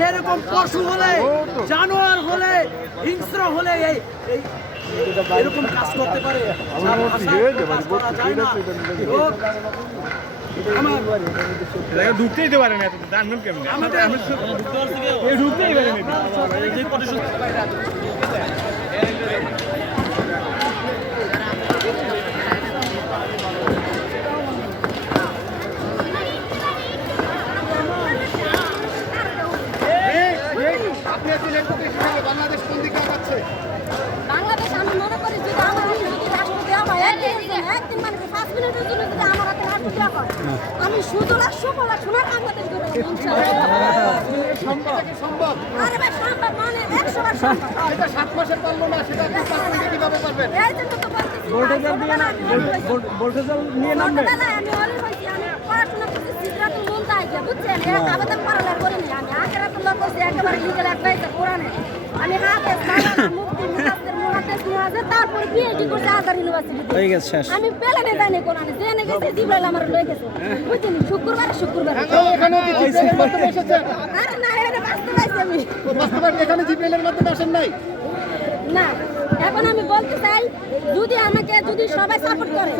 সেরকম পশু হলে জানোয়ার হলে হিংস্র হলে এই এরকম কাজ করতে পারে। ঢুকতেই ভাষায় প্রকাশ না। ঢুকতেই পারে না এত জানবেন কেমনি আমাদের এ ঢুকতেই পারে না বাংলাদেশ আমি মনে করি যদি আমার হাতে যদি রাষ্ট্র দেওয়া হয় একদিন একদিন মানে পাঁচ মিনিটের জন্য যদি আমার হাতে রাষ্ট্র দেওয়া হয় আমি সুজলা সুফলা সোনার বাংলাদেশ গড়ে ইনশাআল্লাহ। আরে ভাই সম্ভব মানে একশো বার সম্ভব এই জন্য তো বলতেছি, ছোটবেলায় আমি অলি হয়েছি। ছোটবেলায় আমি অলি হয়েছি, আমি পড়াশোনা করছি সিদ্ধাতুল মুনতাহায় গিয়ে, বুঝছেন? এক আবেদন পড়ালেখা করিনি আমি। আখেরাতুল্লাহ কোরআনে। আমি মুফতি, মুফাসসির, মুহাদ্দিস। আমি কোরআনে, জেনে গেছি জিবরাইল আমার লয়ে গেছে। বুঝছেন? শুক্রবারে শুক্রবারে। আরে না, এটা বাস্তবায়িত আমি। না, এখন বলতে চাই যদি আমাকে যদি সবাই সাপোর্ট করে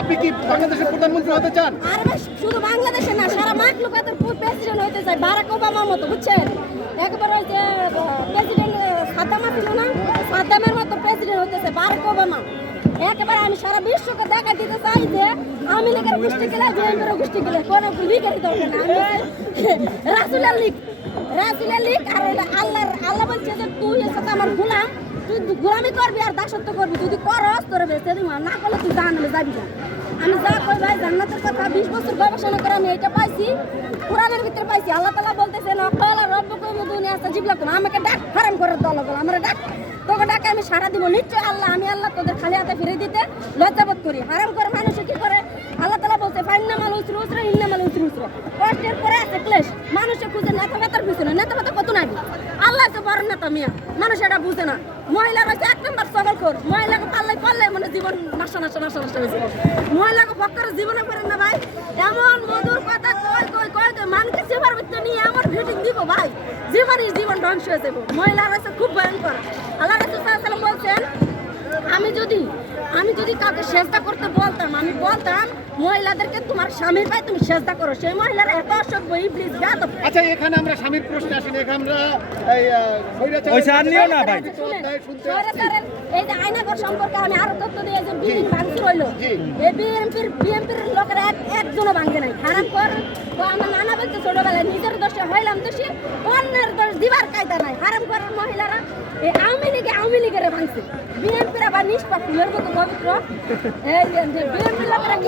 আপনি কি বাংলাদেশের প্রধানমন্ত্রী হতে চান? আর শুধু বাংলাদেশে না সারা মাকলুকাতের প্রেসিডেন্ট হইতে চাই বারাক ওবামার মতো বুঝছেন? একবার ওই যে প্রেসিডেন্ট সাদ্দামা ছিল না সাদ্দামের মতো প্রেসিডেন্ট হইতে চাই বারাক ওবামা। একেবারে আমি সারা বিশ্বকে দেখা দিতে চাই যে আমি লীগের গোষ্ঠী গেলে বিএনপির গোষ্ঠী গেলে কোনো লিগেরই দরকার না আমি রাসুলের লীগ রাসুলের লীগ আর আল্লাহর আল্লাহ বলছে যে তুই সাথে আমার গোলাম। তুই গোলামি করবি আর দাসত্ব করবি। যদি করস, তোর বেঁচে না করলে তুই জানলে যাবি না। আমি যা কই ভাই, জান্নাতের কথা বিশ বছর গবেষণা করে আমি এটা পাইছি, কোরআনের ভিতরে পাইছি। আল্লাহ তালা বলতেছে, না কলা রব্ব কম দুনিয়া আছে জিবলা কোন আমাকে ডাক, হারাম করে দল গেল আমার ডাক। তোকে ডাকে, আমি সারা দিব। নিশ্চয় আল্লাহ, আমি আল্লাহ তোদের খালি হাতে ফিরে দিতে লজ্জাবোধ করি। হারাম করে মানুষে কি করে? আল্লাহ তালা বলতে ফাইন্না মাল উচরু উচরু ইন্না মাল উচরু উচরু কষ্টের পরে আছে ক্লেশ। মানুষে খুঁজে নেতা বেতার পিছনে। নেতা কত নাবি আল্লাহ তো মিয়া মানুষ এটা বুঝে না। মহিলার হচ্ছে এক নম্বর সবল খোর মহিলাকে পাল্লাই পাল্লাই মানে জীবন নাশা নাশা নাশা নাশা হয়েছে মহিলাকে পক্ষের জীবনে করেন না ভাই। এমন মধুর কথা কয় কয় কয় কয় মানুষকে সেবার ভিতরে নিয়ে এমন ভিটিং দিব ভাই। জীবনই জীবন ধ্বংস হয়ে যাব। মহিলার হচ্ছে খুব ভয়ঙ্কর। আল্লাহ আমি যদি আমি যদি কাউকে চেষ্টা করতে বলতাম আমি বলতাম মহিলাদেরকে তোমার স্বামীর পায়ে তুমি চেষ্টা করো। সেই মহিলার এত অসভ্য ইবলিস বেয়াদব। আচ্ছা এখানে আমরা স্বামীর প্রশ্নে আসেন এখানে আমরা এই ওই নিও না ভাই। এই যে আয়নাঘর সম্পর্কে আমি আরও তথ্য দিয়ে যে বিএনপি ভাঙচুর হইল। জি। এই বিএনপির বিএনপির লোকেরা এক একজনও ভাঙে নাই। খারাপ কর তো আমার নানা বলতে ছোটবেলায় নিজের দোষে হইলাম দোষী অন্যের দোষ দিবার কায়দা নাই। হারাম করার মহিলারা এই লীগের ভাঙছে। বিএনপির আবার নিষ্পাপ ফুলের মতো পবিত্র এই বিএনপির লোকেরা কি